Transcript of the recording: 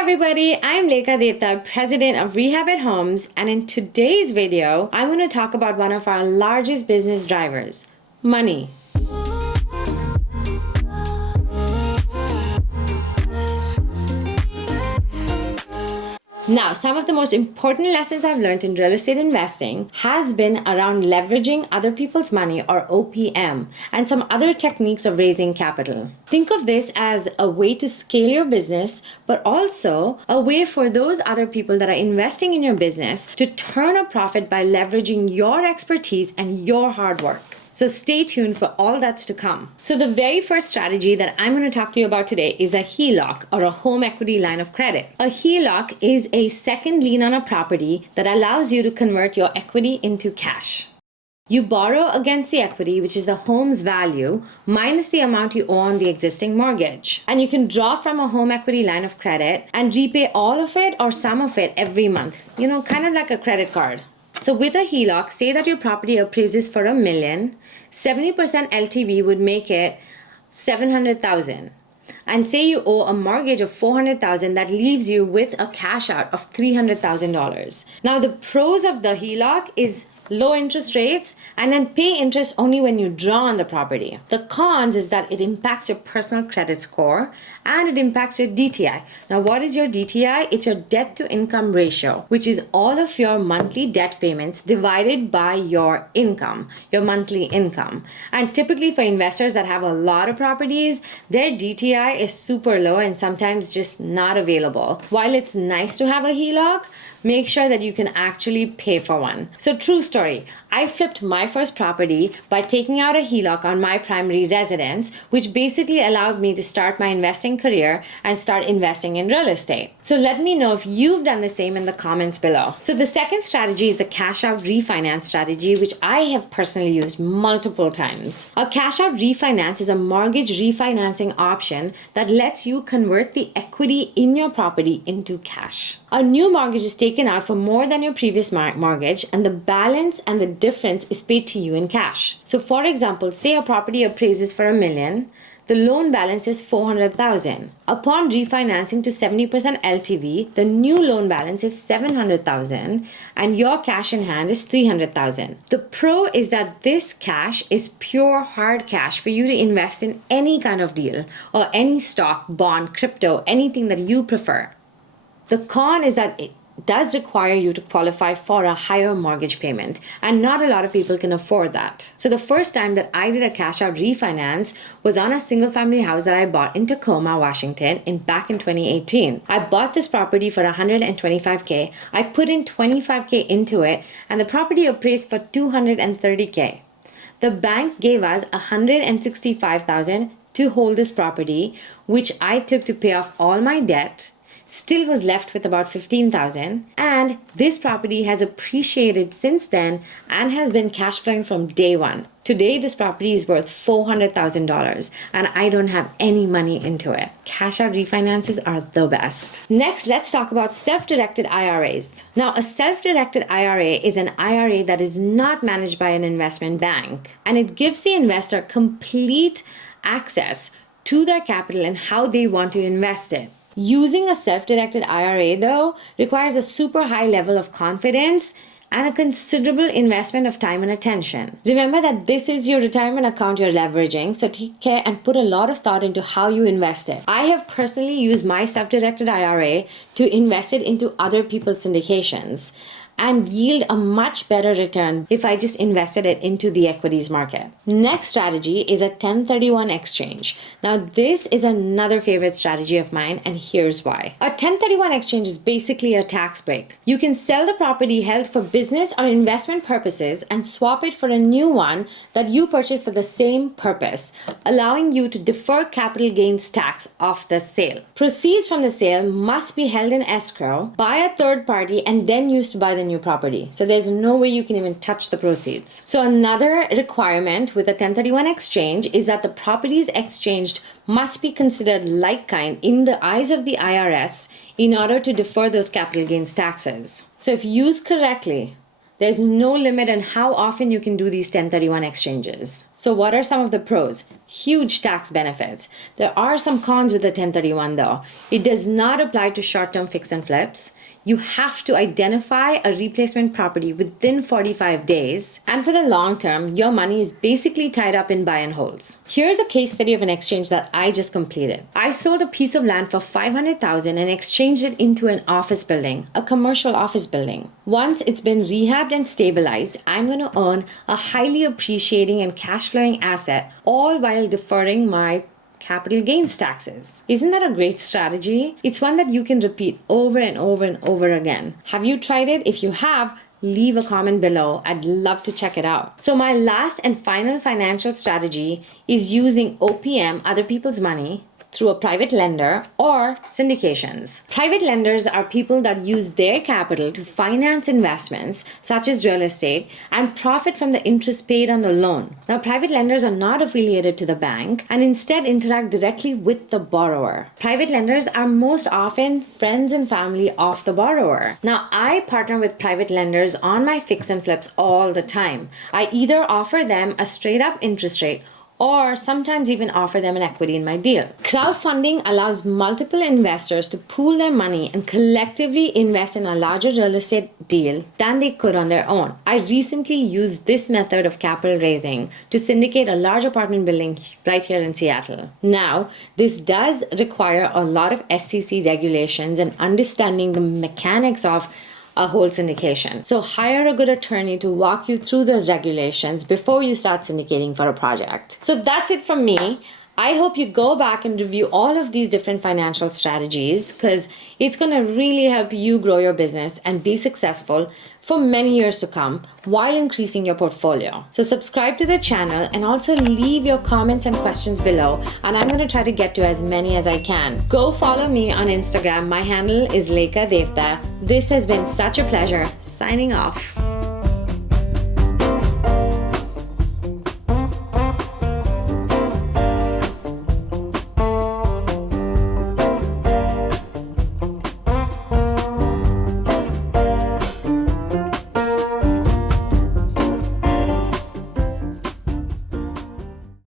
everybody, I'm Leka Devatha, President of Rehabit Homes, and in today's video, I'm going to talk about one of our largest business drivers, money. Now, some of the most important lessons I've learned in real estate investing has been around leveraging other people's money, or OPM, and some other techniques of raising capital. Think of this as a way to scale your business, but also a way for those other people that are investing in your business to turn a profit by leveraging your expertise and your hard work. So stay tuned for all that's to come. So the very first strategy that I'm going to talk to you about today is a HELOC, or a home equity line of credit. A HELOC is a second lien on a property that allows you to convert your equity into cash. You borrow against the equity, which is the home's value, minus the amount you owe on the existing mortgage. And you can draw from a home equity line of credit and repay all of it or some of it every month. Kind of like a credit card. So with a HELOC, say that your property appraises for $1 million, 70% LTV would make it $700,000. And say you owe a mortgage of $400,000, that leaves you with a cash out of $300,000. Now the pros of the HELOC is low interest rates, and then pay interest only when you draw on the property. The cons is that it impacts your personal credit score and it impacts your DTI. Now, what is your DTI? It's your debt to income ratio, which is all of your monthly debt payments divided by your income, your monthly income. And typically for investors that have a lot of properties, their DTI is super low and sometimes just not available. While it's nice to have a HELOC, make sure that you can actually pay for one. So true story, I flipped my first property by taking out a HELOC on my primary residence, which basically allowed me to start my investing career and start investing in real estate. So let me know if you've done the same in the comments below. So the second strategy is the cash out refinance strategy, which I have personally used multiple times. A cash out refinance is a mortgage refinancing option that lets you convert the equity in your property into cash. A new mortgage is taken out for more than your previous mortgage, and the balance and the difference is paid to you in cash. So for example, say a property appraises for $1 million, the loan balance is $400,000. Upon refinancing to 70% LTV, the new loan balance is $700,000 and your cash in hand is $300,000. The pro is that this cash is pure hard cash for you to invest in any kind of deal or any stock, bond, crypto, anything that you prefer. The con is that it does require you to qualify for a higher mortgage payment, and not a lot of people can afford that. So the first time that I did a cash out refinance was on a single family house that I bought in Tacoma, Washington back in 2018. I bought this property for $125K. I put in $25K into it and the property appraised for $230K. The bank gave us $165,000 to hold this property, which I took to pay off all my debt. Still was left with about $15,000, and this property has appreciated since then and has been cash flowing from day one. Today, this property is worth $400,000 and I don't have any money into it. Cash out refinances are the best. Next, let's talk about self-directed IRAs. Now, a self-directed IRA is an IRA that is not managed by an investment bank, and it gives the investor complete access to their capital and how they want to invest it. Using a self-directed IRA, though, requires a super high level of confidence and a considerable investment of time and attention. Remember that this is your retirement account you're leveraging, so take care and put a lot of thought into how you invest it. I have personally used my self-directed IRA to invest it into other people's syndications and yield a much better return if I just invested it into the equities market. Next strategy is a 1031 exchange. Now this is another favorite strategy of mine, and here's why. A 1031 exchange is basically a tax break. You can sell the property held for business or investment purposes and swap it for a new one that you purchased for the same purpose, allowing you to defer capital gains tax off the sale. Proceeds from the sale must be held in escrow by a third party and then used to buy the new property. So there's no way you can even touch the proceeds. So another requirement with a 1031 exchange is that the properties exchanged must be considered like kind in the eyes of the IRS in order to defer those capital gains taxes. So if used correctly, there's no limit on how often you can do these 1031 exchanges. So what are some of the pros? Huge tax benefits. There are some cons with the 1031 though. It does not apply to short-term fix and flips. You have to identify a replacement property within 45 days. And for the long term, your money is basically tied up in buy and holds. Here's a case study of an exchange that I just completed. I sold a piece of land for $500,000 and exchanged it into an office building, a commercial office building. Once it's been rehabbed and stabilized, I'm going to own a highly appreciating and cash flowing asset, all while deferring my capital gains taxes. Isn't that a great strategy? It's one that you can repeat over and over and over again. Have you tried it? If you have, leave a comment below. I'd love to check it out. So my last and final financial strategy is using OPM, other people's money, through a private lender or syndications. Private lenders are people that use their capital to finance investments such as real estate and profit from the interest paid on the loan. Now, private lenders are not affiliated to the bank and instead interact directly with the borrower. Private lenders are most often friends and family of the borrower. Now, I partner with private lenders on my fix and flips all the time. I either offer them a straight up interest rate or sometimes even offer them an equity in my deal. Crowdfunding allows multiple investors to pool their money and collectively invest in a larger real estate deal than they could on their own. I recently used this method of capital raising to syndicate a large apartment building right here in Seattle. Now, this does require a lot of SEC regulations and understanding the mechanics of a whole syndication. So hire a good attorney to walk you through those regulations before you start syndicating for a project. So that's it from me. I hope you go back and review all of these different financial strategies because it's going to really help you grow your business and be successful for many years to come while increasing your portfolio. So subscribe to the channel and also leave your comments and questions below, and I'm going to try to get to as many as I can. Go follow me on Instagram. My handle is Leka Devatha. This has been such a pleasure. Signing off.